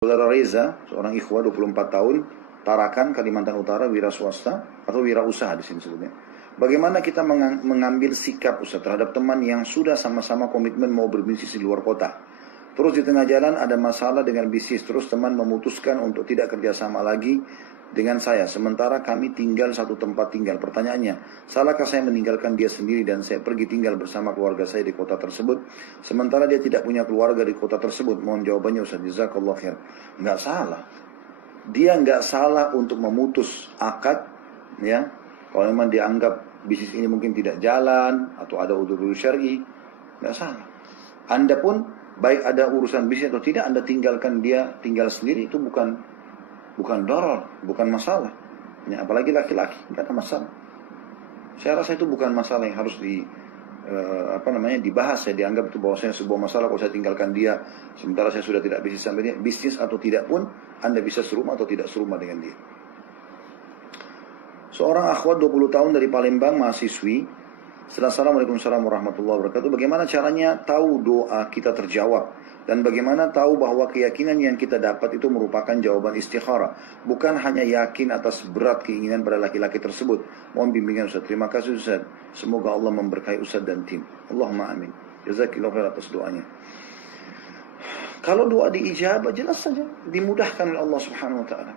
Saudara Reza, seorang ikhwah 24 tahun, Tarakan, Kalimantan Utara, wira swasta atau wira usaha di sini sebutnya. Bagaimana kita mengambil sikap Ustaz terhadap teman yang sudah sama-sama komitmen mau berbisnis di luar kota. Terus di tengah jalan ada masalah dengan bisnis, terus teman memutuskan untuk tidak kerjasama lagi dengan saya. Sementara kami tinggal satu tempat tinggal. Pertanyaannya, salahkah saya meninggalkan dia sendiri dan saya pergi tinggal bersama keluarga saya di kota tersebut? Sementara dia tidak punya keluarga di kota tersebut. Mohon jawabannya Ustaz. Jazakallah khair. Nggak salah. Dia nggak salah untuk memutus akad, ya. Kalau memang dianggap bisnis ini mungkin tidak jalan atau ada udzur syar'i, nggak salah. Anda pun baik ada urusan bisnis atau tidak, Anda tinggalkan dia tinggal sendiri itu bukan doror, bukan masalah. Ya, apalagi laki-laki, nggak ada masalah. Saya rasa itu bukan masalah yang harus dibahas. Saya dianggap itu bahwasanya sebuah masalah kalau saya tinggalkan dia sementara saya sudah tidak bisnis sampai dia. Bisnis atau tidak pun Anda bisa serumah atau tidak serumah dengan dia. Seorang akhwat 20 tahun dari Palembang, mahasiswi. Assalamualaikum warahmatullahi wabarakatuh. Bagaimana caranya tahu doa kita terjawab? Dan bagaimana tahu bahwa keyakinan yang kita dapat itu merupakan jawaban istikharah? Bukan hanya yakin atas berat keinginan pada laki-laki tersebut. Mohon bimbingan Ustaz. Terima kasih Ustaz. Semoga Allah memberkahi Ustaz dan tim. Allahumma amin. Jazakillahu khair atas doanya. Kalau doa diijabah jelas saja. Dimudahkan oleh Allah subhanahu wa ta'ala.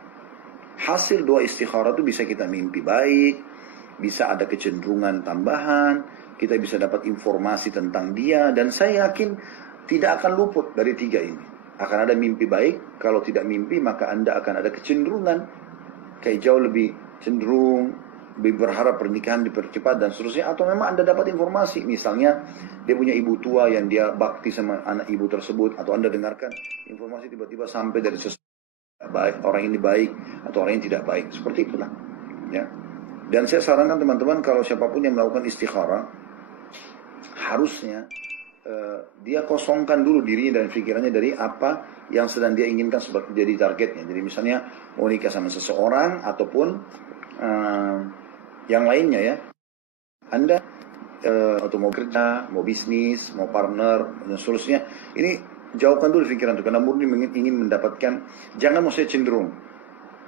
Hasil doa istikharah itu bisa kita mimpi baik. Bisa ada kecenderungan tambahan, kita bisa dapat informasi tentang dia, dan saya yakin tidak akan luput dari tiga ini. Akan ada mimpi baik, kalau tidak mimpi maka Anda akan ada kecenderungan, kayak jauh lebih cenderung, lebih berharap pernikahan dipercepat dan seterusnya, atau memang Anda dapat informasi, misalnya dia punya ibu tua yang dia bakti sama anak ibu tersebut, atau Anda dengarkan informasi tiba-tiba sampai dari seseorang baik, orang ini baik, atau orang yang tidak baik, seperti itulah, ya. Dan saya sarankan teman-teman kalau siapapun yang melakukan istikharah harusnya dia kosongkan dulu dirinya dan pikirannya dari apa yang sedang dia inginkan sebagai jadi targetnya. Jadi misalnya mau nikah sama seseorang ataupun yang lainnya ya. Anda atau mau kerja, mau bisnis, mau partner dan seterusnya. Ini jauhkan dulu pikiran itu karena murni ingin mendapatkan, jangan mau saya cenderung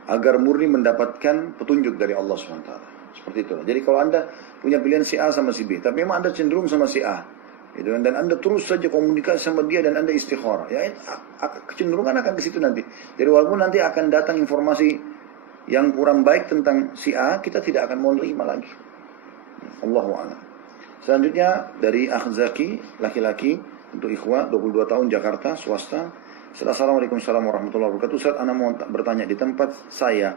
agar murni mendapatkan petunjuk dari Allah SWT. Seperti itu. Jadi kalau Anda punya pilihan si A sama si B, tapi memang Anda cenderung sama si A, gitu kan? Dan Anda terus saja komunikasi sama dia dan Anda istikharah, ya kecenderungan akan ke situ nanti. Jadi walaupun nanti akan datang informasi yang kurang baik tentang si A, kita tidak akan mau terima lagi. Allahu a'lam. Selanjutnya dari Akhzaki, laki-laki, untuk ikhwah, 22 tahun, Jakarta, swasta. Assalamualaikum warahmatullahi wabarakatuh. Ustaz, ana mau bertanya, di tempat saya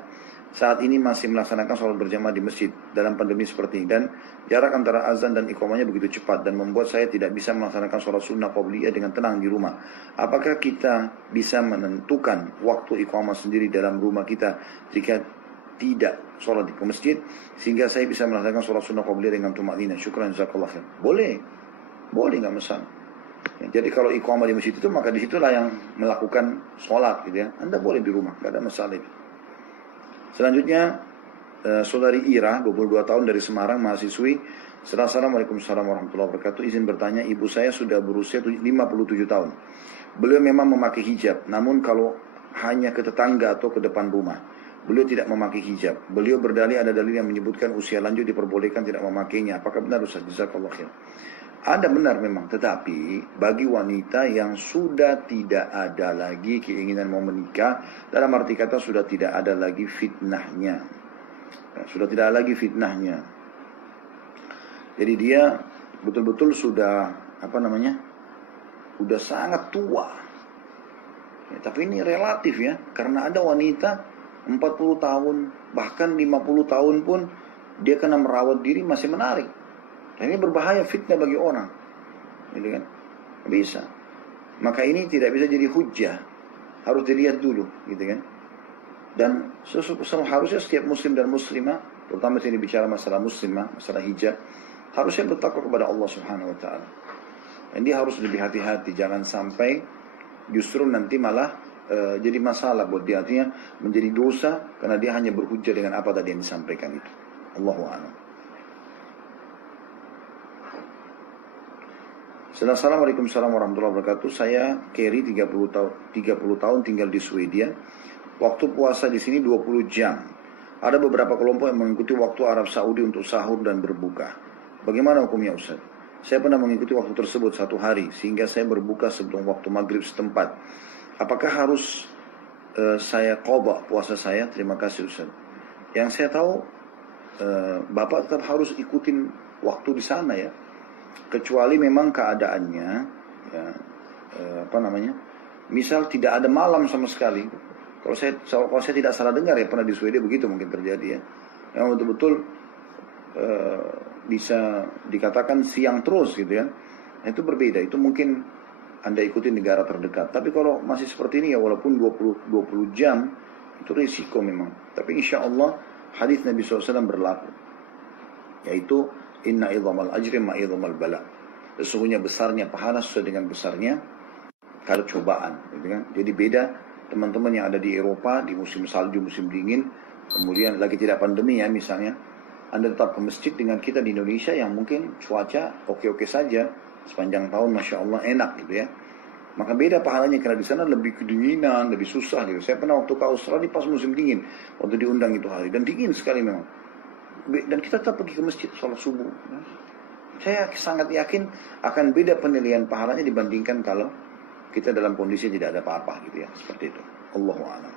saat ini masih melaksanakan sholat berjamaah di masjid dalam pandemi seperti ini, dan jarak antara azan dan iqamahnya begitu cepat dan membuat saya tidak bisa melaksanakan sholat sunnah qabliyah dengan tenang di rumah. Apakah kita bisa menentukan waktu iqamah sendiri dalam rumah kita jika tidak sholat di masjid, sehingga saya bisa melaksanakan sholat sunnah qabliyah dengan tumanina? Syukran jazakallah khair. Boleh nggak masalah. Ya, jadi kalau iqamah di masjid itu maka disitulah yang melakukan sholat gitu ya. Anda boleh di rumah, nggak ada masalah itu. Selanjutnya saudari Ira, 22 tahun dari Semarang, mahasiswi. Assalamualaikum warahmatullahi wabarakatuh. Izin bertanya, ibu saya sudah berusia 57 tahun. Beliau memang memakai hijab, namun kalau hanya ke tetangga atau ke depan rumah, beliau tidak memakai hijab. Beliau berdalih ada dalil yang menyebutkan usia lanjut diperbolehkan tidak memakainya. Apakah benar Ustaz? Jazakallah khair. Ada benar memang, tetapi bagi wanita yang sudah tidak ada lagi keinginan mau menikah, dalam arti kata sudah tidak ada lagi fitnahnya, sudah tidak ada lagi fitnahnya. Jadi dia betul-betul sudah sudah sangat tua. Ya, tapi ini relatif ya, karena ada wanita 40 tahun bahkan 50 tahun pun dia kena merawat diri masih menarik. Dan ini berbahaya, fitnah bagi orang, gitu kan? Bisa. Maka ini tidak bisa jadi hujjah, harus dilihat dulu, gitu kan? Dan harusnya setiap muslim dan muslimah, terutama sini bicara masalah muslimah, masalah hijab, harusnya bertakwa kepada Allah Subhanahu Wa Taala. Dan dia harus lebih hati-hati, jangan sampai justru nanti malah jadi masalah buat dia, artinya menjadi dosa karena dia hanya berhujjah dengan apa tadi yang disampaikan itu. Allahu a'lam. Assalamualaikum warahmatullahi wabarakatuh. Saya Kerry 30 tahun tinggal di Swedia. Waktu puasa di sini 20 jam. Ada beberapa kelompok yang mengikuti waktu Arab Saudi untuk sahur dan berbuka. Bagaimana hukumnya Ustaz? Saya pernah mengikuti waktu tersebut 1 hari sehingga saya berbuka sebelum waktu maghrib setempat. Apakah harus saya qadha puasa saya? Terima kasih Ustaz. Yang saya tahu Bapak tetap harus ikutin waktu di sana ya. Kecuali memang keadaannya ya, misal tidak ada malam sama sekali. Kalau saya tidak salah dengar ya, pernah di Swedia begitu mungkin terjadi ya, yang betul-betul bisa dikatakan siang terus gitu ya. Itu berbeda, itu mungkin Anda ikuti negara terdekat. Tapi kalau masih seperti ini ya, walaupun 20 jam itu risiko memang. Tapi insya Allah hadis Nabi SAW berlaku, yaitu inna idhamal ajri ma idhamal bala. Sesungguhnya besarnya pahala sesuai dengan besarnya kalau cobaan, gitu kan? Jadi beda teman-teman yang ada di Eropa di musim salju, musim dingin, kemudian lagi tidak pandemi ya misalnya, Anda tetap ke masjid dengan kita di Indonesia yang mungkin cuaca oke-oke saja sepanjang tahun, masya Allah enak gitu ya. Maka beda pahalanya karena di sana lebih kedinginan, lebih susah gitu. Saya pernah waktu ke Australia pas musim dingin, waktu diundang itu hari, dan dingin sekali memang. Dan kita tetap pergi ke masjid sholat subuh. Saya sangat yakin akan beda penilaian pahalanya dibandingkan kalau kita dalam kondisi tidak ada apa-apa gitu ya, seperti itu. Allahu a'lam.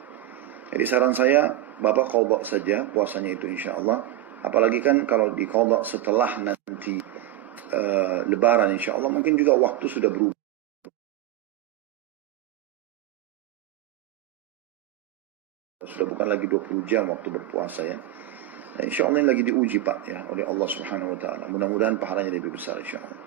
Jadi saran saya, Bapak qadha saja puasanya itu insya Allah. Apalagi kan kalau di qadha setelah nanti Lebaran insya Allah mungkin juga waktu sudah berubah. Sudah bukan lagi 20 jam waktu berpuasa ya. Nah, insya Allah ini lagi diuji Pak ya oleh Allah Subhanahu Wa Taala. Mudah-mudahan pahalanya lebih besar insya Allah.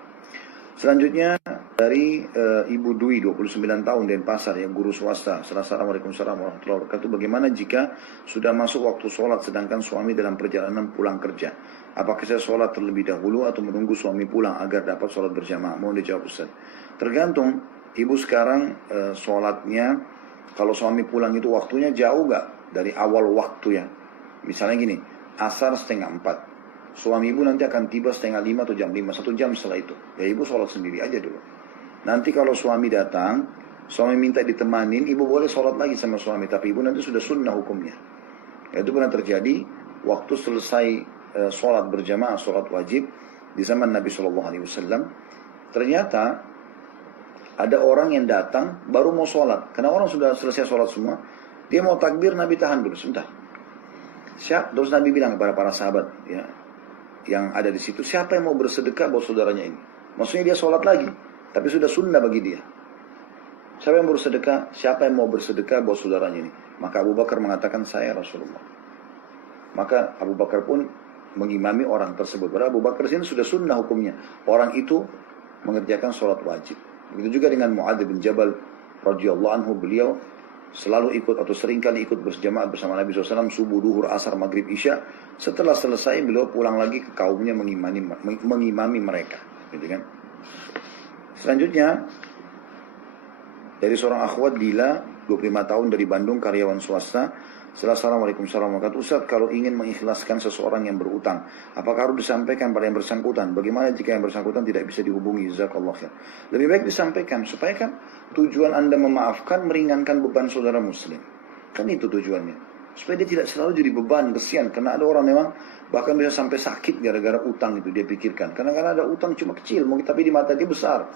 Selanjutnya dari Ibu Dwi 29 tahun Denpasar yang guru swasta. Assalamualaikum warahmatullahi wabarakatuh. Bagaimana jika sudah masuk waktu sholat sedangkan suami dalam perjalanan pulang kerja? Apakah saya sholat terlebih dahulu atau menunggu suami pulang agar dapat sholat berjamaah? Mohon dijawab Ustaz. Tergantung Ibu sekarang sholatnya, kalau suami pulang itu waktunya jauh gak dari awal waktu ya? Misalnya gini, asar 4:30. Suami ibu nanti akan tiba 4:30 atau jam 5, 1 jam setelah itu. Ya ibu sholat sendiri aja dulu. Nanti kalau suami datang, suami minta ditemanin, ibu boleh sholat lagi sama suami. Tapi ibu nanti sudah sunnah hukumnya. Ya, itu pernah terjadi waktu selesai sholat berjamaah, sholat wajib di zaman Nabi SAW. Ternyata ada orang yang datang baru mau sholat. Karena orang sudah selesai sholat semua. Dia mau takbir, Nabi tahan dulu sebentar. Terus Nabi bilang kepada para sahabat ya, yang ada di situ, siapa yang mau bersedekah buat saudaranya ini? Maksudnya dia sholat lagi, tapi sudah sunnah bagi dia. Siapa yang bersedekah? Siapa yang mau bersedekah buat saudaranya ini? Maka Abu Bakar mengatakan, saya Rasulullah. Maka Abu Bakar pun mengimami orang tersebut. Padahal Abu Bakar sini sudah sunnah hukumnya. Orang itu mengerjakan sholat wajib. Begitu juga dengan Mu'adz bin Jabal radhiyallahu anhu, beliau selalu ikut atau seringkali ikut berjamaah bersama Nabi SAW subuh, duhur, asar, maghrib, isya. Setelah selesai beliau pulang lagi ke kaumnya mengimami mereka, gitu kan. Selanjutnya dari seorang akhwat Dila 25 tahun dari Bandung, karyawan swasta. Assalamualaikum warahmatullahi wabarakatuh. Ustaz, kalau ingin mengikhlaskan seseorang yang berutang, apakah harus disampaikan pada yang bersangkutan? Bagaimana jika yang bersangkutan tidak bisa dihubungi? Jazakallah khair. Lebih baik disampaikan, supaya kan tujuan Anda memaafkan meringankan beban saudara muslim. Kan itu tujuannya. Supaya dia tidak selalu jadi beban, kesian. Karena ada orang memang bahkan bisa sampai sakit gara-gara utang itu dia pikirkan. Karena ada utang cuma kecil, mungkin tapi di mata dia besar.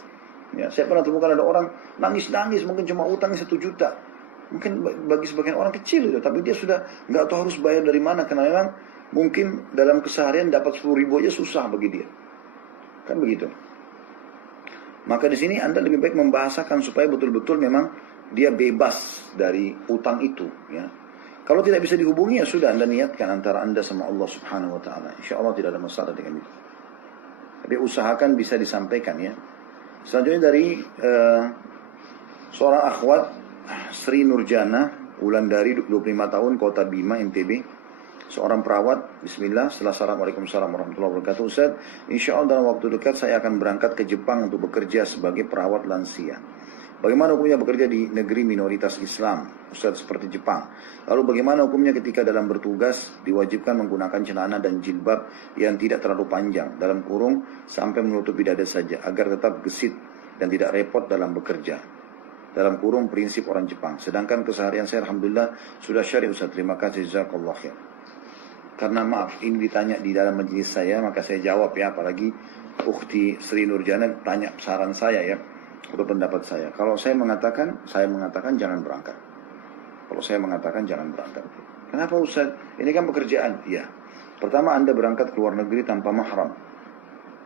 Ya, saya pernah temukan ada orang nangis-nangis, mungkin cuma utang 1 juta. Mungkin bagi sebagian orang kecil itu, tapi dia sudah nggak tahu harus bayar dari mana, karena memang mungkin dalam keseharian dapat 10.000 aja susah bagi dia, kan begitu. Maka di sini Anda lebih baik membahasakan supaya betul-betul memang dia bebas dari utang itu. Ya, kalau tidak bisa dihubungi ya sudah, Anda niatkan antara Anda sama Allah Subhanahu Wa Taala. Insya Allah tidak ada masalah dengan itu. Tapi usahakan bisa disampaikan ya. Selanjutnya dari seorang akhwat Sri Nurjana Wulandari 25 tahun, Kota Bima, NTB. Seorang perawat. Bismillah. Assalamualaikum warahmatullahi wabarakatuh. Ustaz, insya Allah dalam waktu dekat saya akan berangkat ke Jepang untuk bekerja sebagai perawat lansia. Bagaimana hukumnya bekerja di negeri minoritas Islam, Ustaz, seperti Jepang? Lalu bagaimana hukumnya ketika dalam bertugas diwajibkan menggunakan celana dan jilbab yang tidak terlalu panjang, dalam kurung sampai menutupi dada saja, agar tetap gesit dan tidak repot dalam bekerja? Dalam kurung prinsip orang Jepang. Sedangkan keseharian saya alhamdulillah sudah syari, Ustaz. Terima kasih, jazakallah khair. Karena maaf, ini ditanya di dalam majelis saya, maka saya jawab ya, apalagi Ukhti Sri Nurjana tanya saran saya ya, atau pendapat saya. Kalau saya mengatakan jangan berangkat. Kalau saya mengatakan jangan berangkat. Kenapa Ustaz? Ini kan pekerjaan. Ya. Pertama, Anda berangkat ke luar negeri tanpa mahram.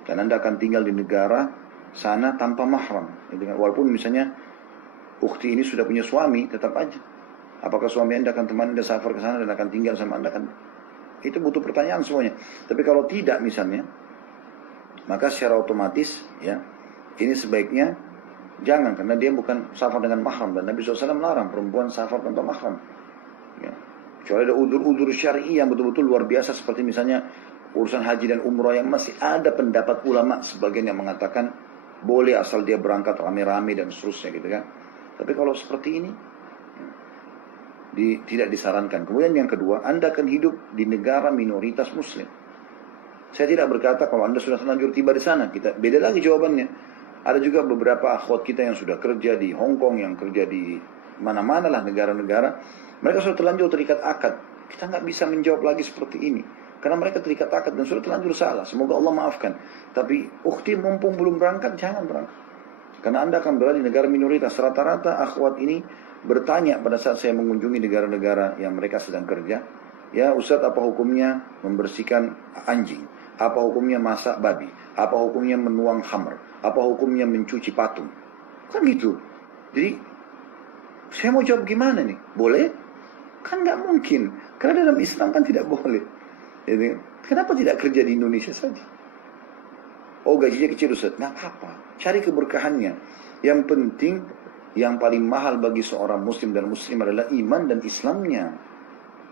Dan Anda akan tinggal di negara sana tanpa mahram. Walaupun misalnya Ukhti ini sudah punya suami, tetap aja. Apakah suami Anda akan temani Anda safar ke sana dan akan tinggal sama Anda? Kan itu butuh pertanyaan semuanya. Tapi kalau tidak misalnya, maka secara otomatis ya, ini sebaiknya jangan, karena dia bukan safar dengan mahram, dan Nabi SAW melarang perempuan safar tanpa mahram. Ya. Kecuali ada udur-udur syar'i yang betul-betul luar biasa, seperti misalnya urusan haji dan umrah yang masih ada pendapat ulama sebagian yang mengatakan boleh asal dia berangkat rame-rame dan seterusnya gitu kan. Tapi kalau seperti ini tidak disarankan. Kemudian yang kedua, Anda akan hidup di negara minoritas Muslim. Saya tidak berkata kalau Anda sudah terlanjur tiba di sana, kita beda lagi jawabannya. Ada juga beberapa akhwat kita yang sudah kerja di Hong Kong, yang kerja di mana-mana lah negara-negara. Mereka sudah terlanjur terikat akad. Kita nggak bisa menjawab lagi seperti ini. Karena mereka terikat akad dan sudah terlanjur salah. Semoga Allah maafkan. Tapi ukhti mumpung belum berangkat, jangan berangkat. Karena Anda akan berada di negara minoritas. Rata-rata akhwat ini bertanya pada saat saya mengunjungi negara-negara yang mereka sedang kerja. Ya Ustaz, apa hukumnya membersihkan anjing? Apa hukumnya masak babi? Apa hukumnya menuang khamr? Apa hukumnya mencuci patung? Kan gitu. Jadi saya mau jawab gimana nih? Boleh? Kan nggak mungkin. Karena dalam Islam kan tidak boleh. Jadi, kenapa tidak kerja di Indonesia saja? Oh gajinya kecil Ustaz. Nggak apa-apa. Cari keberkahannya. Yang penting, yang paling mahal bagi seorang muslim dan muslim adalah iman dan Islamnya.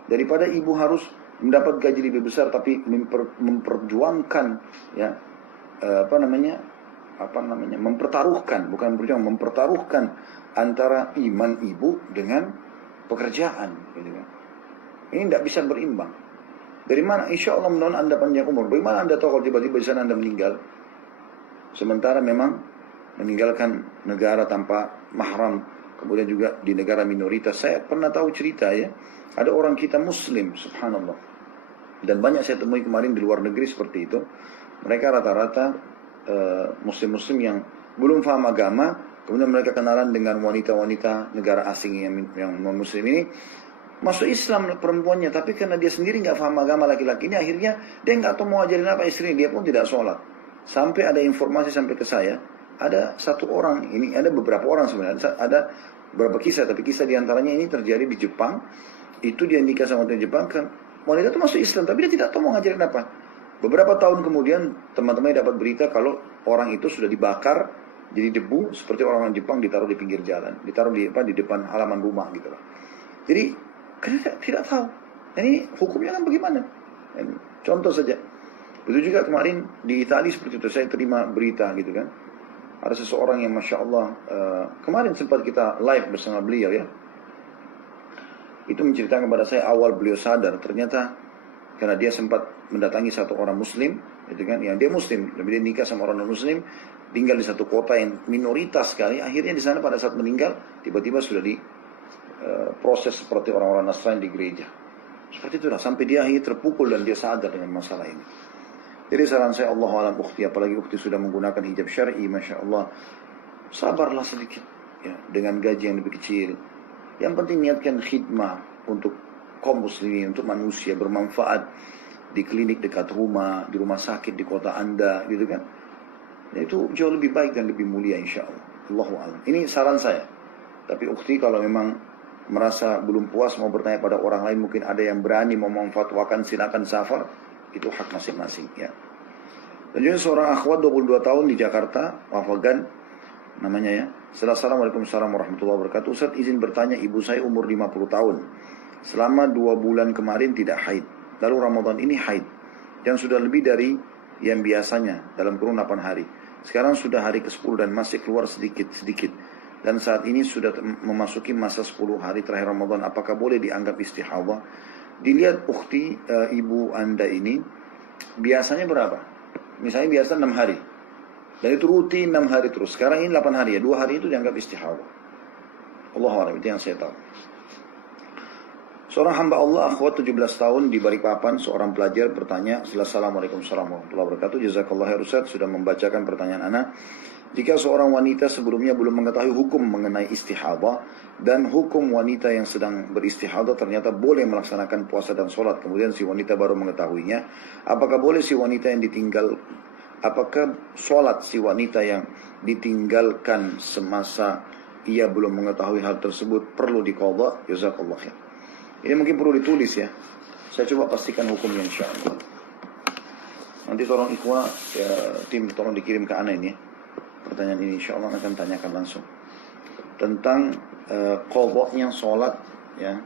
Daripada ibu harus mendapat gaji lebih besar tapi memperjuangkan ya mempertaruhkan antara iman ibu dengan pekerjaan gitu kan. Ini tidak bisa berimbang. Dari mana? Insya Allah menolong Anda panjang umur. Bagaimana Anda tahu kalau tiba-tiba di sana Anda meninggal? Sementara memang meninggalkan negara tanpa mahram, kemudian juga di negara minoritas. Saya pernah tahu cerita ya, ada orang kita muslim, subhanallah. Dan banyak saya temui kemarin di luar negeri seperti itu. Mereka rata-rata muslim-muslim yang belum paham agama, kemudian mereka kenalan dengan wanita-wanita negara asing yang non-muslim ini. Masuk Islam perempuannya, tapi karena dia sendiri nggak paham agama laki-laki ini, akhirnya dia nggak tahu mau ajarin apa istrinya, dia pun tidak sholat. Sampai ada informasi sampai ke saya, ada satu orang, ini ada beberapa orang sebenarnya, ada beberapa kisah, tapi kisah diantaranya ini terjadi di Jepang. Itu dia nikah sama wanita Jepang, kan wanita itu masuk Islam, tapi dia tidak tahu mau ngajarin apa. Beberapa tahun kemudian teman-teman dapat berita kalau orang itu sudah dibakar jadi debu, seperti orang-orang Jepang, ditaruh di pinggir jalan, ditaruh di depan halaman rumah gitu lah. Jadi karena tidak tahu. Ini hukumnya kan bagaimana? Contoh saja. Begitu juga kemarin di Italia seperti itu, saya terima berita gitu kan. Ada seseorang yang Masya Allah, kemarin sempat kita live bersama beliau ya. Itu menceritakan kepada saya awal beliau sadar, ternyata karena dia sempat mendatangi satu orang muslim, gitu kan, yang dia muslim, tapi dia nikah sama orang non-muslim, tinggal di satu kota yang minoritas sekali, akhirnya di sana pada saat meninggal, tiba-tiba sudah di proses seperti orang-orang Nasrani di gereja. Seperti itulah, sampai dia akhirnya terpukul dan dia sadar dengan masalah ini. Jadi saran saya, Allah alam ukhti, apalagi ukhti sudah menggunakan hijab syar'i, Masya Allah, sabarlah sedikit ya, dengan gaji yang lebih kecil. Yang penting niatkan khidmah untuk kaum muslimin, untuk manusia, bermanfaat di klinik dekat rumah, di rumah sakit di kota Anda gitu kan. Ya, itu jauh lebih baik dan lebih mulia insya Allah. Allahu a'lam. Ini saran saya. Tapi ukhti kalau memang merasa belum puas mau bertanya pada orang lain, mungkin ada yang berani mau memfatwakan, silakan safar, itu hak masing-masing ya. Dan juga seorang akhwat 22 tahun di Jakarta, Wafagan namanya ya. Assalamualaikum warahmatullahi wabarakatuh. Ustaz, izin bertanya, ibu saya umur 50 tahun. Selama 2 bulan kemarin tidak haid. Lalu Ramadan ini haid. Dan sudah lebih dari yang biasanya dalam kurun 8 hari. Sekarang sudah hari ke-10 dan masih keluar sedikit-sedikit. dan saat ini sudah memasuki masa 10 hari terakhir Ramadan, apakah boleh dianggap istihadah? Dilihat ukhti, ibu anda ini biasanya berapa? Misalnya biasa 6 hari. Dan itu rutin 6 hari terus. Sekarang ini 8 hari ya. 2 hari itu dianggap istihadah. Allahu a'lam, itu yang saya tahu. Seorang hamba Allah, akhwat 17 tahun di Balikpapan, seorang pelajar bertanya, Assalamualaikum warahmatullahi wabarakatuh. Jazakallah ya Ustaz sudah membacakan pertanyaan ana. Jika seorang wanita sebelumnya belum mengetahui hukum mengenai istihadah, dan hukum wanita yang sedang beristihadah ternyata boleh melaksanakan puasa dan sholat, kemudian si wanita baru mengetahuinya, apakah boleh si wanita yang ditinggal, apakah sholat si wanita yang ditinggalkan semasa ia belum mengetahui hal tersebut perlu diqadha? Jazakallah khair. Ini mungkin perlu ditulis ya. Saya coba pastikan hukumnya insyaAllah. Nanti tolong ikhwah ya, tim tolong dikirim ke ana ini ya. Pertanyaan ini insyaAllah akan tanyakan langsung tentang qadha'nya sholat ya,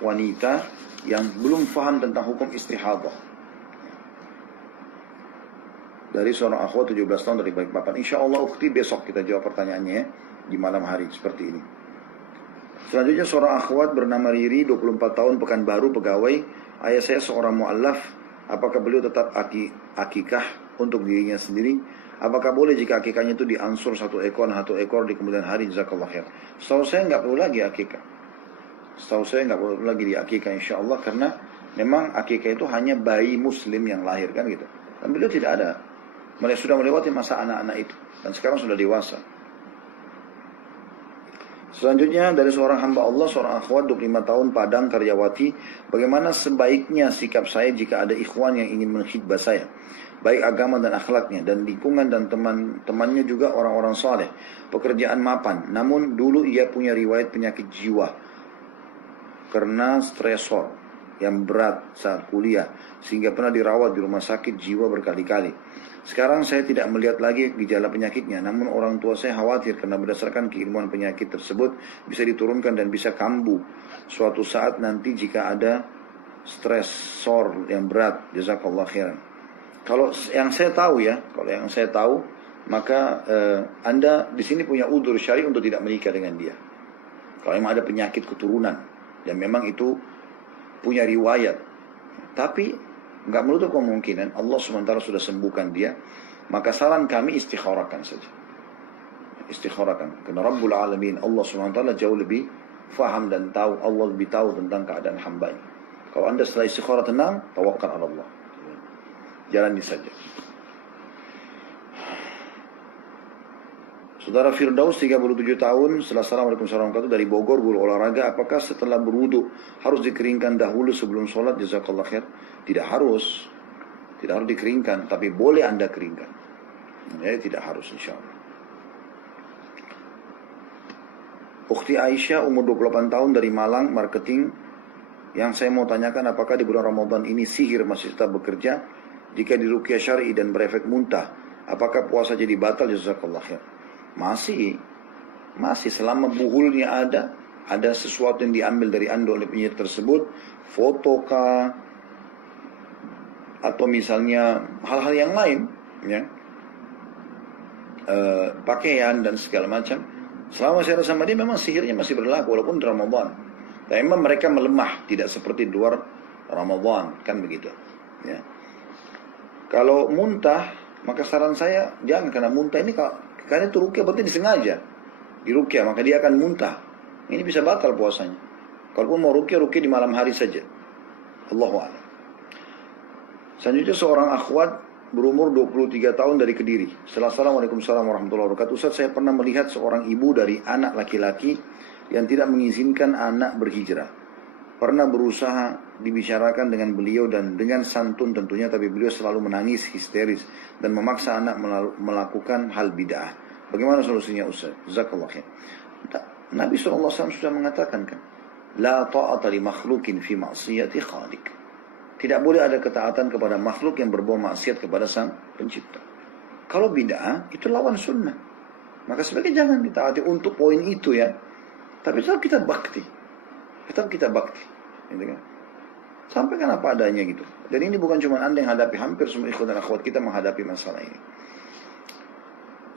wanita yang belum paham tentang hukum istihadah. Dari seorang akhwat 17 tahun dari Balikpapan. InsyaAllah ukhti besok kita jawab pertanyaannya ya, di malam hari seperti ini. Selanjutnya seorang akhwat bernama Riri, 24 tahun, Pekanbaru, pegawai. Ayah saya seorang mu'allaf. Apakah beliau tetap akikah untuk dirinya sendiri? Apakah boleh jika akikahnya itu diansur satu ekor di kemudian hari? Jazakallah khair. Setahu saya nggak perlu lagi akikah. Setahu saya nggak perlu lagi di akikah insyaAllah, karena memang akikah itu hanya bayi muslim yang lahir kan gitu. Dan beliau tidak ada. Mereka sudah melewati masa anak-anak itu dan sekarang sudah dewasa. Selanjutnya dari seorang hamba Allah, seorang akhwat 25 tahun, Padang, karyawati. Bagaimana sebaiknya sikap saya jika ada ikhwan yang ingin menkhidbah saya, baik agama dan akhlaknya, dan lingkungan dan teman-temannya juga orang-orang saleh, pekerjaan mapan. Namun dulu ia punya riwayat penyakit jiwa karena stresor yang berat saat kuliah, sehingga pernah dirawat di rumah sakit jiwa berkali-kali. Sekarang saya tidak melihat lagi gejala penyakitnya, namun orang tua saya khawatir karena berdasarkan keilmuan penyakit tersebut bisa diturunkan dan bisa kambuh suatu saat nanti jika ada stresor yang berat. Jazakallah khairan. Kalau yang saya tahu ya, maka Anda di sini punya udzur syar'i untuk tidak menikah dengan dia. Kalau memang ada penyakit keturunan dan memang itu punya riwayat, tapi nggak menutup kemungkinan Allah SWT sudah sembuhkan dia, maka saran kami istikharakan saja. Istikharakan. Karena Rabbul Alamin, Allah SWT jauh lebih faham dan tahu, Allah lebih tahu tentang keadaan hambanya. Kalau Anda setelah istikharah tenang, tawakkal ala Allah. Jalani saja. Saudara Firdaus 37 tahun, Assalamualaikum warahmatullahi wabarakatuh, dari Bogor, guru olahraga. Apakah setelah berwudu harus dikeringkan dahulu sebelum sholat? Jazakallah khair. Tidak harus dikeringkan, tapi boleh Anda keringkan. Ya, tidak harus insyaallah. Ukhti Aisyah, umur 28 tahun, dari Malang, marketing. Yang saya mau tanyakan, apakah di bulan Ramadan ini sihir masih tetap bekerja? Jika diruqyah syar'i dan berefek muntah, apakah puasa jadi batal? Jazakallah khair. Masih selama buhulnya ada sesuatu yang diambil dari Anda oleh penyihir tersebut, fotokah atau misalnya hal-hal yang lain ya, pakaian dan segala macam, selama saya sama dia memang sihirnya masih berlaku walaupun di Ramadan. Dan memang mereka melemah, tidak seperti di luar Ramadan kan begitu ya. Kalau muntah, maka saran saya jangan, karena muntah ini karena itu ruqyah berarti disengaja diruqyah, maka dia akan muntah. Ini bisa batal puasanya. Kalaupun mau ruqyah di malam hari saja. Allahu a'lam. Selanjutnya seorang akhwat berumur 23 tahun dari Kediri. Assalamualaikum warahmatullahi wabarakatuh. Ustaz, saya pernah melihat seorang ibu dari anak laki-laki yang tidak mengizinkan anak berhijrah. Pernah berusaha dibicarakan dengan beliau dan dengan santun tentunya, tapi beliau selalu menangis histeris dan memaksa anak melakukan hal bid'ah. Bagaimana solusinya Ustaz? Jazakallah khair. Nabi SAW sudah mengatakan kan, la ta'ata li makhlukin fi ma'siyati khaliq. Tidak boleh ada ketaatan kepada makhluk yang berbuat maksiat kepada sang pencipta. Kalau bid'ah itu lawan sunnah, maka sebaiknya jangan ditaati untuk poin itu ya. Tapi tetap kita bakti. Gitu kan? Sampaikan apa adanya gitu. Dan ini bukan cuma Anda yang hadapi, hampir semua ikhwan dan akhwat kita menghadapi masalah ini.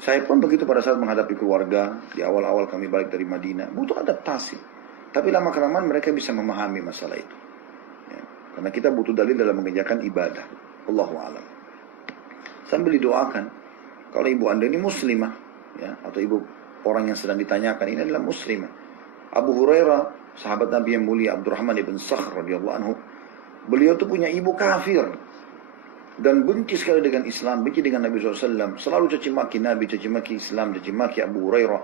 Saya pun begitu pada saat menghadapi keluarga, di awal-awal kami balik dari Madinah, butuh adaptasi. Tapi lama-kelamaan mereka bisa memahami masalah itu. Ya. Karena kita butuh dalil dalam mengerjakan ibadah. Allahu a'lam. Sambil didoakan, kalau ibu anda ini muslimah, ya, atau ibu orang yang sedang ditanyakan ini adalah muslimah. Abu Hurairah, sahabat Nabi yang mulia Abdurrahman ibn Sakhr radhiyallahu anhu, beliau tuh punya ibu kafir dan benci sekali dengan Islam, benci dengan Nabi SAW, selalu caci maki Nabi, caci maki Islam, caci maki Abu Hurairah.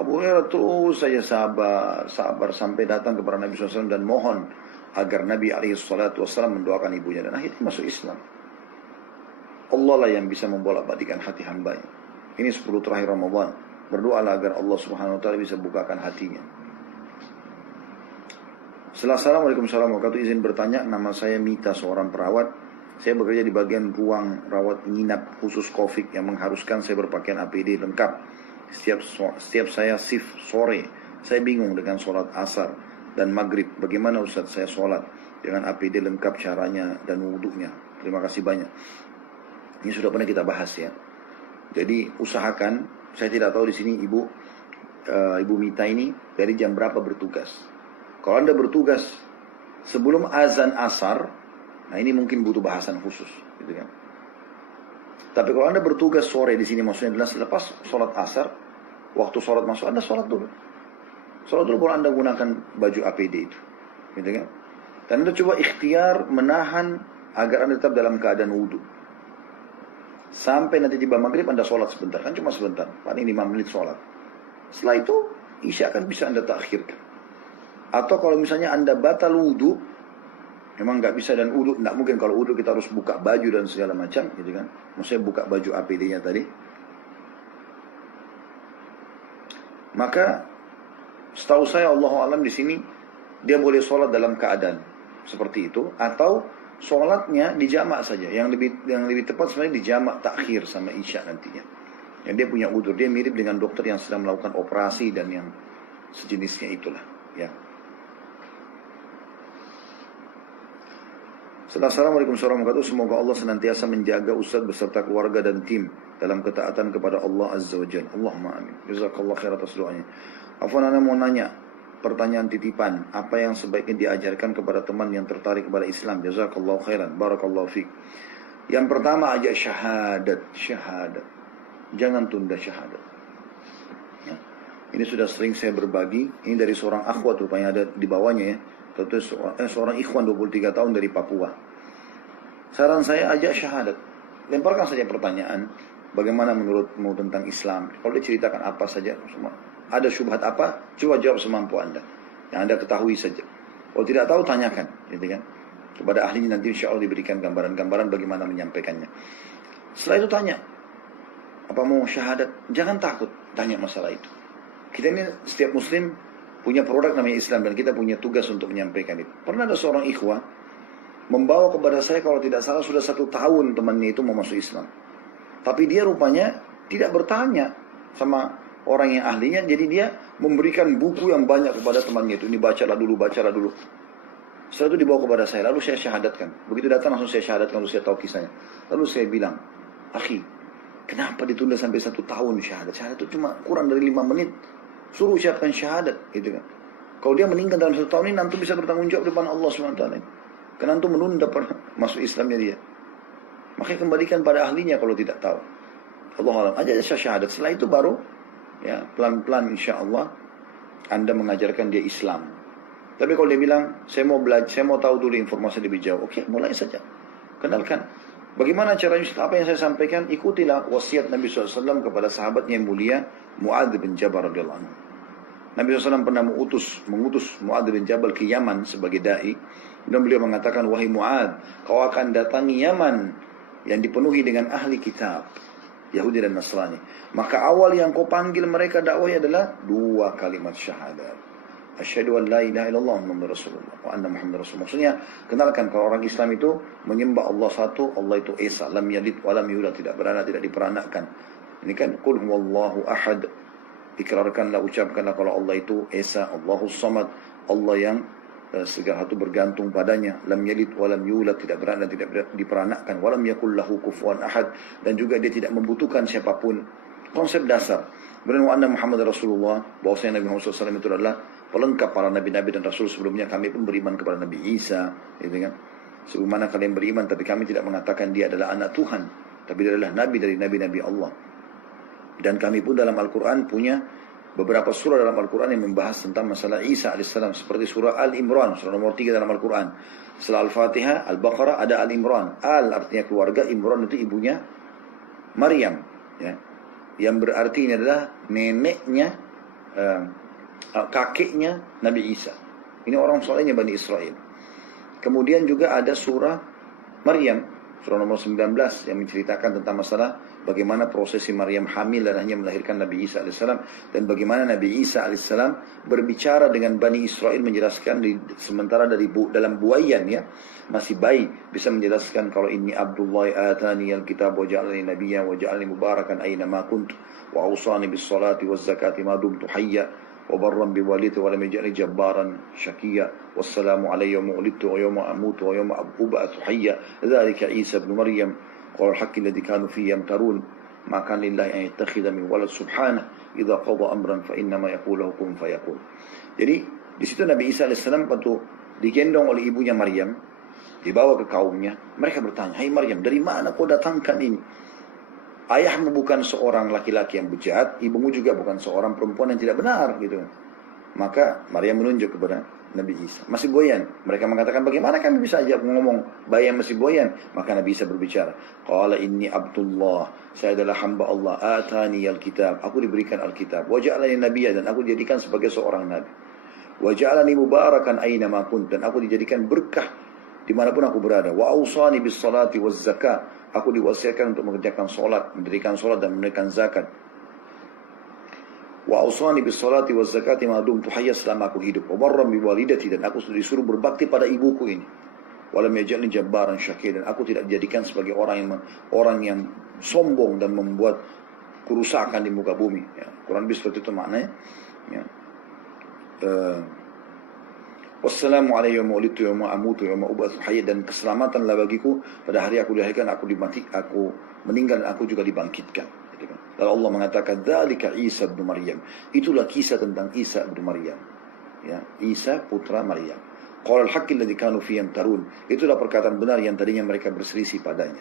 Abu Hurairah terus saja sabar sampai datang kepada Nabi SAW dan mohon agar Nabi SAW mendoakan ibunya, dan akhirnya masuk Islam. Allah lah yang bisa membolak-balikan hati hambanya. Ini 10 terakhir Ramadan, berdoalah agar Allah Subhanahu wa taala bisa bukakan hatinya. Assalamualaikum warahmatullahi wabarakatuh. Izin bertanya, nama saya Mita, seorang perawat. Saya bekerja di bagian ruang rawat inap khusus COVID yang mengharuskan saya berpakaian APD lengkap. Setiap saya shift sore, saya bingung dengan sholat asar dan maghrib. Bagaimana Ustaz saya sholat dengan APD lengkap, caranya dan wudhunya? Terima kasih banyak. Ini sudah pernah kita bahas ya. Jadi usahakan, saya tidak tahu di sini Ibu Mita ini dari jam berapa bertugas. Kalau Anda bertugas sebelum azan asar, nah ini mungkin butuh bahasan khusus, gitu kan. Tapi kalau Anda bertugas sore di sini, maksudnya adalah selepas sholat asar, waktu sholat masuk, Anda sholat dulu. Sholat dulu baru Anda gunakan baju APD itu, gitu kan. Dan Anda coba ikhtiar menahan agar Anda tetap dalam keadaan wudhu. Sampai nanti tiba maghrib Anda sholat sebentar, kan cuma sebentar, paling 5 menit sholat. Setelah itu, isya kan bisa Anda takhirkan. Atau kalau misalnya Anda batal wudhu, memang nggak bisa, dan wudhu nggak mungkin. Kalau wudhu kita harus buka baju dan segala macam, gitu kan. Maksudnya buka baju APD-nya tadi. Maka setahu saya Allah alam di sini dia boleh sholat dalam keadaan seperti itu, atau sholatnya dijamak saja. Yang lebih tepat sebenarnya dijamak takhir sama isya nantinya. Yang dia punya udzur, dia mirip dengan dokter yang sedang melakukan operasi dan yang sejenisnya itulah, ya. Assalamualaikum warahmatullahi wabarakatuh. Semoga Allah senantiasa menjaga Ustaz beserta keluarga dan tim dalam ketaatan kepada Allah Azza wa Jalla. Allahumma amin. Jazakallah khair atas doanya. Afwan, ana mau nanya pertanyaan titipan, apa yang sebaiknya diajarkan kepada teman yang tertarik kepada Islam? Jazakallahu khairan, barakallahu fiik. Yang pertama, ajak syahadat. Jangan tunda syahadat. Ya. Ini sudah sering saya berbagi. Ini dari seorang akhwat rupanya, ada di bawahnya ya. Seorang ikhwan 23 tahun dari Papua. Saran saya, ajak syahadat. Lemparkan saja pertanyaan, bagaimana menurutmu tentang Islam? Kalau dia ceritakan apa saja, semua. Ada syubhat apa? Coba jawab semampu Anda. Yang Anda ketahui saja. Kalau tidak tahu, tanyakan, gitu kan? Kepada ahlinya, nanti insya Allah diberikan gambaran-gambaran bagaimana menyampaikannya. Setelah itu tanya, apa mau syahadat? Jangan takut tanya masalah itu. Kita ini setiap muslim punya produk namanya Islam, dan kita punya tugas untuk menyampaikan itu. Pernah ada seorang ikhwah membawa kepada saya, kalau tidak salah sudah 1 tahun temannya itu mau masuk Islam. Tapi dia rupanya tidak bertanya sama orang yang ahlinya, jadi dia memberikan buku yang banyak kepada temannya itu. Ini bacalah dulu. Setelah itu dibawa kepada saya, lalu saya syahadatkan. Begitu datang langsung saya syahadatkan, lalu saya tahu kisahnya. Lalu saya bilang, akhi, kenapa ditunda sampai 1 tahun syahadat? Syahadat itu cuma kurang dari 5 menit. Suruh siapkan syahadat, gitu kan. Kalau dia meninggal dalam 1 tahun ini, nanti bisa bertanggung jawab depan Allah SWT. Karena nanti menunda masuk Islamnya dia. Makanya kembalikan pada ahlinya kalau tidak tahu. Allah alam, aja syahadat. Setelah itu baru, ya, pelan-pelan insya Allah Anda mengajarkan dia Islam. Tapi kalau dia bilang, saya mau belajar, saya mau tahu dulu informasi lebih jauh, oke, mulai saja. Kenalkan. Bagaimana caranya? Apa yang saya sampaikan? Ikutilah wasiat Nabi SAW kepada sahabatnya yang mulia, Mu'adz bin Jabal radhiyallahu anhu. Nabi SAW pernah mengutus Mu'adz bin Jabal ke Yaman sebagai da'i. Dan beliau mengatakan, wahai Mu'adz, kau akan datangi Yaman yang dipenuhi dengan ahli kitab, Yahudi dan Nasrani. Maka awal yang kau panggil mereka dakwahnya adalah 2 kalimat syahadat. Asyhadu an la ilaha illallah Muhammadur Rasulullah wa anna Muhammadar Rasulullah. Maksudnya, kenalkan kalau orang Islam itu menyembah Allah satu, Allah itu esa, lam yalid wa lam yulad, tidak beranak, tidak diperanakkan. Ini kan qul huwallahu ahad. Ikrarkanlah, ucapkanlah kalau Allah itu esa, Allahus samad, Allah yang segala satu bergantung padanya, lam yalid wa lam yulad, tidak beranak, tidak diperanakkan, wa lam yakul lahu kufuwan ahad, dan juga dia tidak membutuhkan siapapun. konsep dasar. Kemudian wa anna Muhammad Rasulullah, bahwasanya Nabi Muhammad SAW itu adalah pelengkap para nabi-nabi dan rasul sebelumnya. Kami pun beriman kepada Nabi Isa, gitu kan. Sebagaimana kalian beriman, tapi kami tidak mengatakan dia adalah anak Tuhan, tapi dia adalah nabi dari nabi-nabi Allah. Dan kami pun dalam Al-Quran punya beberapa surah dalam Al-Quran yang membahas tentang masalah Isa alaihissalam, seperti surah Al-Imran, surah nomor 3 dalam Al-Quran. Setelah Al-Fatihah, Al-Baqarah ada Al-Imran. Al artinya keluarga, Imran itu ibunya Maryam, ya. Yang berarti ini adalah neneknya, kakeknya Nabi Isa. Ini orang solehnya Bani Israel. Kemudian juga ada surah Maryam, surah nomor 19 yang menceritakan tentang masalah bagaimana prosesi Maryam hamil dan hanya melahirkan Nabi Isa alaihissalam, dan bagaimana Nabi Isa alaihissalam berbicara dengan Bani Israel, menjelaskan sementara dalam buayan, ya, masih bayi, bisa menjelaskan kalau ini Abdullah atani alkitab wa ja'alani nabiyyan wa ja'alani mubarakan aina ma kuntu wa awsani bis salati waz zakati ma dumtu hayya wa barran bi walidayya wa lam yaj'alni jabbaran shaqiyya wassalamu alayya yawma wulidtu wa yawma amutu wa yawma ub'athu hayya dzalika Isa ibn Maryam qala al-haqqi alladhi kanu fihi yamtarun ma kana lillahi an yattakhidha min walad subhanahu idza qada amran fa innama yaqulu lahu kun fayakun. Jadi di situ Nabi Isa alaihissalam waktu digendong oleh ibunya Maryam, dibawa ke kaumnya, mereka bertanya, "Hai Maryam, dari mana kau datangkan ini? Ayahmu bukan seorang laki-laki yang bejat, ibumu juga bukan seorang perempuan yang tidak benar," gitu. Maka Maryam menunjuk kepada Nabi Isa. Masih boyan. Mereka mengatakan, bagaimana kami bisa ajak ngomong bayi yang masih boyan? Maka Nabi Isa berbicara. Qala inni Abdullah. Saya adalah hamba Allah. Atani al-kitab. Aku diberikan al-kitab. Wa ja'alani nabiyya, dan aku dijadikan sebagai seorang nabi. Wa ja'alani mubarakan aina ma kunt, dan aku dijadikan berkah dimanapun aku berada. Wa awsani bis salati waz zakah. Aku diwasiatkan untuk mengerjakan solat, mendirikan solat dan menunaikan zakat. Wa awsani bis salati waz zakati ma dumtu hayya, selama aku hidup. Wa barran bi walidati, dan aku disuruh berbakti pada ibuku ini. Wa lam yaj'alni jabbaran syaqiyyan, dan aku tidak dijadikan sebagai orang yang sombong dan membuat kerusakan di muka bumi, ya. Kurang lebih seperti itu maknanya, ya. Wassalamu alayya yawma wulidtu yawma amutu yawma ub'atsu hayya, dan keselamatanlah bagiku pada hari aku dilahirkan, aku meninggal, dan aku juga dibangkitkan. Lalu Allah mengatakan, dzalika Isa bin Maryam. Itulah kisah tentang Isa bin Maryam, ya, Isa putra Maryam. Qala al-haqqi alladzi kanu fihi yamtarun. Itulah perkataan benar yang tadinya mereka berselisih padanya.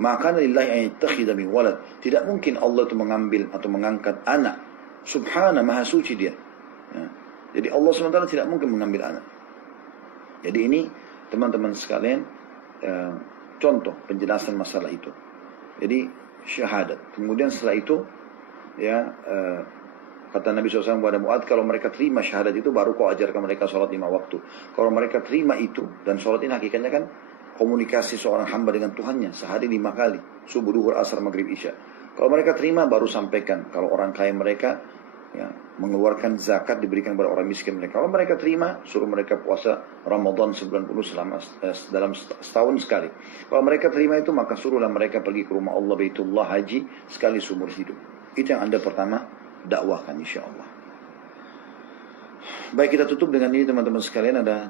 Maka lillahi an yattakhidha min walad. Tidak mungkin Allah itu mengambil atau mengangkat anak. Subhana, maha suci dia, ya. Jadi Allah SWT tidak mungkin mengambil anak. Jadi ini teman-teman sekalian, contoh penjelasan masalah itu. Jadi syahadat. Kemudian setelah itu, ya, kata Nabi SAW kepada Mu'adz, kalau mereka terima syahadat itu, baru kau ajarkan mereka sholat 5 waktu. Kalau mereka terima itu, dan sholat ini hakikatnya kan komunikasi seorang hamba dengan Tuhannya sehari 5 kali, subuh, duhur, asar, maghrib, isya. Kalau mereka terima, baru sampaikan. Kalau orang kaya mereka, ya, mengeluarkan zakat diberikan kepada orang miskin mereka. Kalau mereka terima, suruh mereka puasa Ramadan sebulan penuh dalam setahun sekali. Kalau mereka terima itu, maka suruhlah mereka pergi ke rumah Allah, Baitullah, haji sekali seumur hidup. Itu yang Anda pertama dakwahkan, insya Allah. Baik, kita tutup dengan ini teman-teman sekalian. Ada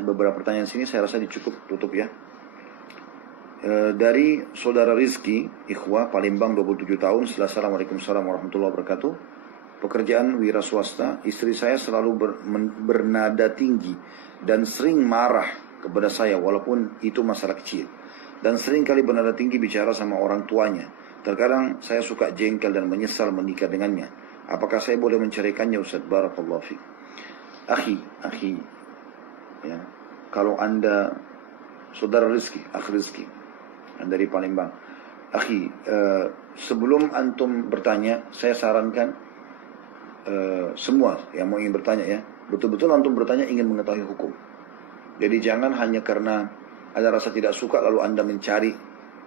beberapa pertanyaan sini, saya rasa dicukup tutup, ya. Dari saudara Rizki, ikhwah Palembang, 27 tahun. Assalamualaikum warahmatullahi wabarakatuh. Pekerjaan wira swasta, istri saya selalu bernada tinggi dan sering marah kepada saya walaupun itu masalah kecil. Dan sering kali bernada tinggi bicara sama orang tuanya. Terkadang saya suka jengkel dan menyesal menikah dengannya. Apakah saya boleh menceraikannya, Ustaz? Barakallahu fiik. Akhi, ya, kalau Anda saudara Rizki, Rizki, dari Palembang, akhi, sebelum antum bertanya, saya sarankan semua yang mau ingin bertanya, ya, betul-betul antum bertanya ingin mengetahui hukum. Jadi jangan hanya karena ada rasa tidak suka lalu Anda mencari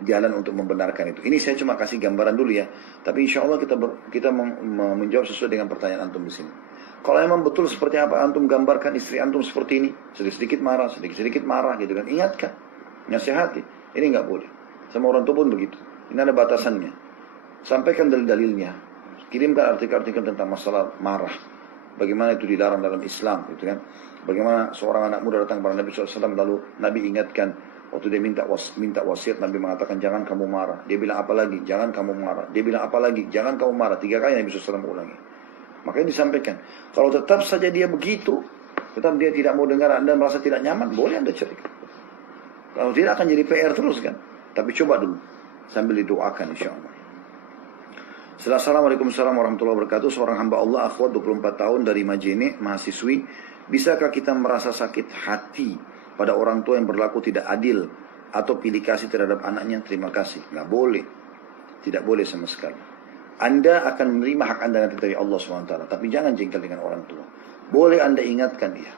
jalan untuk membenarkan itu. Ini saya cuma kasih gambaran dulu, ya. Tapi insya Allah kita menjawab sesuai dengan pertanyaan antum di sini. Kalau memang betul seperti apa antum gambarkan istri antum seperti ini, sedikit-sedikit marah, gitu kan, ingatkan, nasihati. Ini nggak boleh. Sama orang tua pun begitu. Ini ada batasannya. Sampaikan dalil-dalilnya. Kirimkan artikel-artikel tentang masalah marah. Bagaimana itu dilarang dalam Islam, gitu kan. Bagaimana seorang anak muda datang kepada Nabi SAW, lalu Nabi ingatkan, Waktu dia minta wasiat, Nabi mengatakan jangan kamu marah. Dia bilang apa lagi? Jangan kamu marah. Dia bilang apa lagi? Jangan kamu marah. 3 kali Nabi SAW ulangi. Makanya disampaikan, kalau tetap saja dia begitu, tetap dia tidak mau dengar, Anda merasa tidak nyaman, boleh Anda cerai. Kalau tidak akan jadi PR terus kan. Tapi coba dulu sambil didoakan insyaallah. Assalamualaikum warahmatullahi wabarakatuh. Seorang hamba Allah, akhwat 24 tahun dari Majene, mahasiswi. Bisakah kita merasa sakit hati pada orang tua yang berlaku tidak adil atau pilih kasih terhadap anaknya? Terima kasih. Nggak boleh. Tidak boleh sama sekali. Anda akan menerima hak Anda nanti dari Allah SWT. Tapi jangan jengkel dengan orang tua. Boleh Anda ingatkan dia.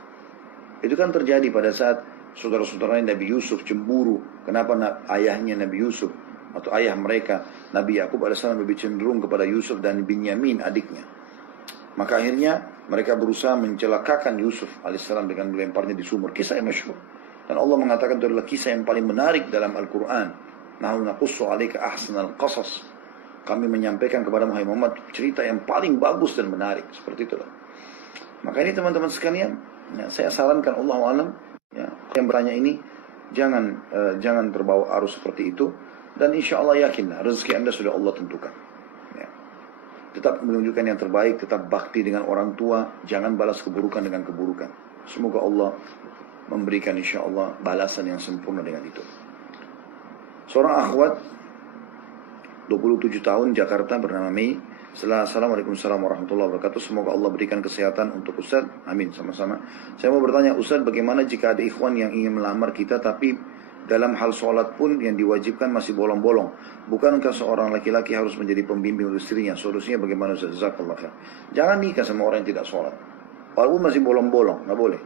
Itu kan terjadi pada saat saudara-saudaranya Nabi Yusuf cemburu. Kenapa ayahnya Nabi Yusuf atau ayah mereka Nabi Yakub alaihissalam lebih cenderung kepada Yusuf dan Binyamin adiknya. Maka akhirnya mereka berusaha mencelakakan Yusuf alaihissalam dengan melemparnya di sumur. Kisah yang masyhur. Dan Allah mengatakan itu adalah kisah yang paling menarik dalam Al-Quran. Nahnu naqussu 'alaika ahsanal qasas. Kami menyampaikan kepada Muhammad cerita yang paling bagus dan menarik. Seperti itulah. Maka ini teman-teman sekalian, ya, saya sarankan Allah alam, ya, yang bertanya ini jangan terbawa arus seperti itu. Dan insya Allah yakinlah rezeki Anda sudah Allah tentukan. Ya. Tetap menunjukkan yang terbaik, tetap bakti dengan orang tua, jangan balas keburukan dengan keburukan. Semoga Allah memberikan insya Allah balasan yang sempurna dengan itu. Seorang akhwat 27 tahun Jakarta bernama Mei. Assalamualaikum warahmatullahi wabarakatuh. Semoga Allah berikan kesehatan untuk Ustaz. Amin, sama-sama. Saya mau bertanya Ustaz, bagaimana jika ada ikhwan yang ingin melamar kita tapi dalam hal sholat pun yang diwajibkan masih bolong-bolong? Bukankah seorang laki-laki harus menjadi pembimbing untuk istrinya? Solusinya bagaimana Ustaz? Jazakallah khair. Jangan nikah sama orang yang tidak sholat. Walaupun masih bolong-bolong, nggak boleh.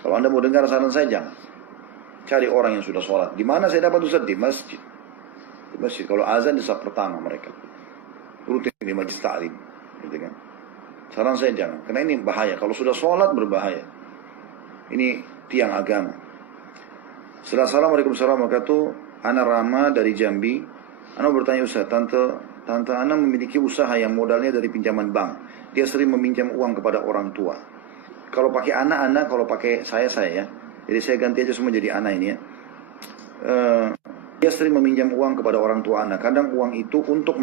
Kalau Anda mau dengar saran saya, jangan. Cari orang yang sudah sholat. Di mana saya dapat Ustaz? Di masjid. Di masjid. Kalau azan di saat pertama mereka rutin di majlis ta'lim, gitu kan. Saran saya jangan, karena ini bahaya. Kalau sudah sholat berbahaya. Ini tiang agama. Assalamualaikum warahmatullahi wabarakatuh. Ana Rama dari Jambi. Ana bertanya Ustaz, tante Ana memiliki usaha yang modalnya dari pinjaman bank. Dia sering meminjam uang kepada orang tua. Kalau pakai anak, kalau pakai saya ya. Jadi saya ganti aja semua jadi anak ini ya. Dia sering meminjam uang kepada orang tua anak. Kadang uang itu untuk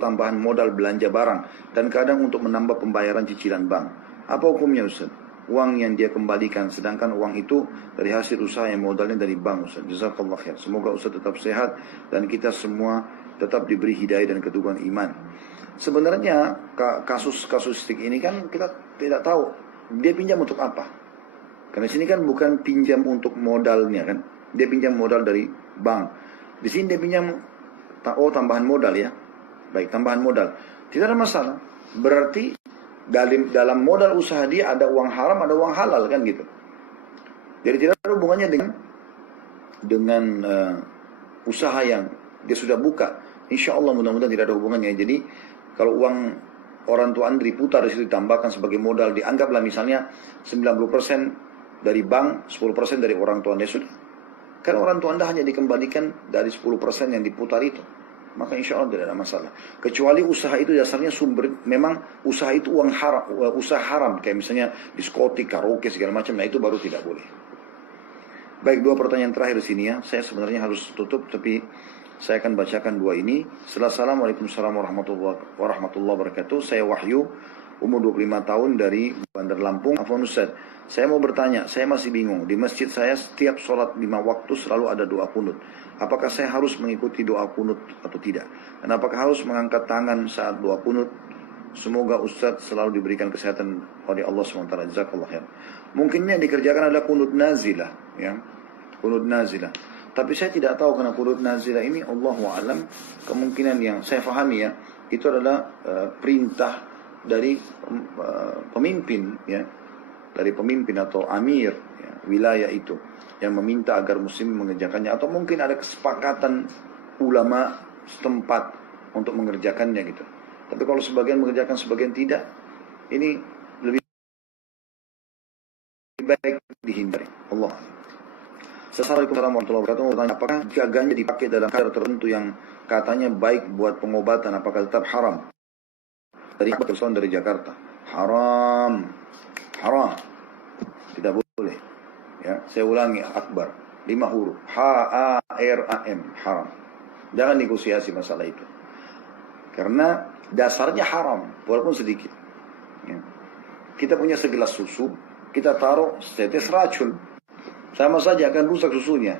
tambahan modal belanja barang. Dan kadang untuk menambah pembayaran cicilan bank. Apa hukumnya Ustaz? Uang yang dia kembalikan. Sedangkan uang itu dari hasil usaha yang modalnya dari bank Ustaz. Jazakallah khair. Semoga Ustaz tetap sehat. Dan kita semua tetap diberi hidayah dan keteguhan iman. Sebenarnya kasus ini kan kita tidak tahu. Dia pinjam untuk apa? Karena sini kan bukan pinjam untuk modalnya kan. Dia pinjam modal dari bank. Di sini dia pinjam tambahan modal ya. Baik, tambahan modal. Tidak ada masalah. Berarti dalam modal usaha dia ada uang haram, ada uang halal kan gitu. Jadi tidak ada hubungannya dengan usaha yang dia sudah buka. Insya Allah mudah-mudahan tidak ada hubungannya. Jadi kalau uang orang tua Anda diputar di situ ditambahkan sebagai modal, dianggaplah misalnya 90% dari bank, 10% dari orang tua Anda sudah. Kan orang tua Anda hanya dikembalikan dari 10% yang diputar itu. Maka insya Allah tidak ada masalah. Kecuali usaha itu dasarnya memang usaha itu uang haram, usaha haram. Kayak misalnya diskotik, karaoke, segala macam. Nah itu baru tidak boleh. Baik, 2 pertanyaan terakhir di sini ya. Saya sebenarnya harus tutup, tapi saya akan bacakan 2 ini. Assalamualaikum warahmatullahi wabarakatuh. Saya Wahyu, umur 25 tahun dari Bandar Lampung. Afwan Ustaz, saya mau bertanya, saya masih bingung. Di masjid saya setiap sholat 5 waktu selalu ada doa kunut. Apakah saya harus mengikuti doa kunut atau tidak? Dan apakah harus mengangkat tangan saat doa kunut? Semoga Ustaz selalu diberikan kesehatan oleh Allah SWT. Jazakallah khair. Mungkinnya dikerjakan adalah kunut nazilah, ya. Kunut nazilah. Tapi saya tidak tahu karena kunut nazilah ini Allahu a'lam, kemungkinan yang saya fahami ya, itu adalah perintah dari pemimpin ya. Dari pemimpin atau amir ya, wilayah itu yang meminta agar muslim mengerjakannya, atau mungkin ada kesepakatan ulama setempat untuk mengerjakannya gitu. Tapi kalau sebagian mengerjakan, sebagian tidak, ini lebih baik dihindari. Allah. Assalamualaikum warahmatullahi wabarakatuh. Apakah jika ganja dipakai dalam kadar tertentu yang katanya baik buat pengobatan, apakah tetap haram? Dari Jakarta. Haram. Tidak boleh. Ya, saya ulangi, akbar. 5 huruf. H-A-R-A-M. Haram. Jangan negosiasi masalah itu. Karena dasarnya haram, walaupun sedikit. Ya. Kita punya segelas susu, kita taruh setetes racun. Sama saja akan rusak susunya.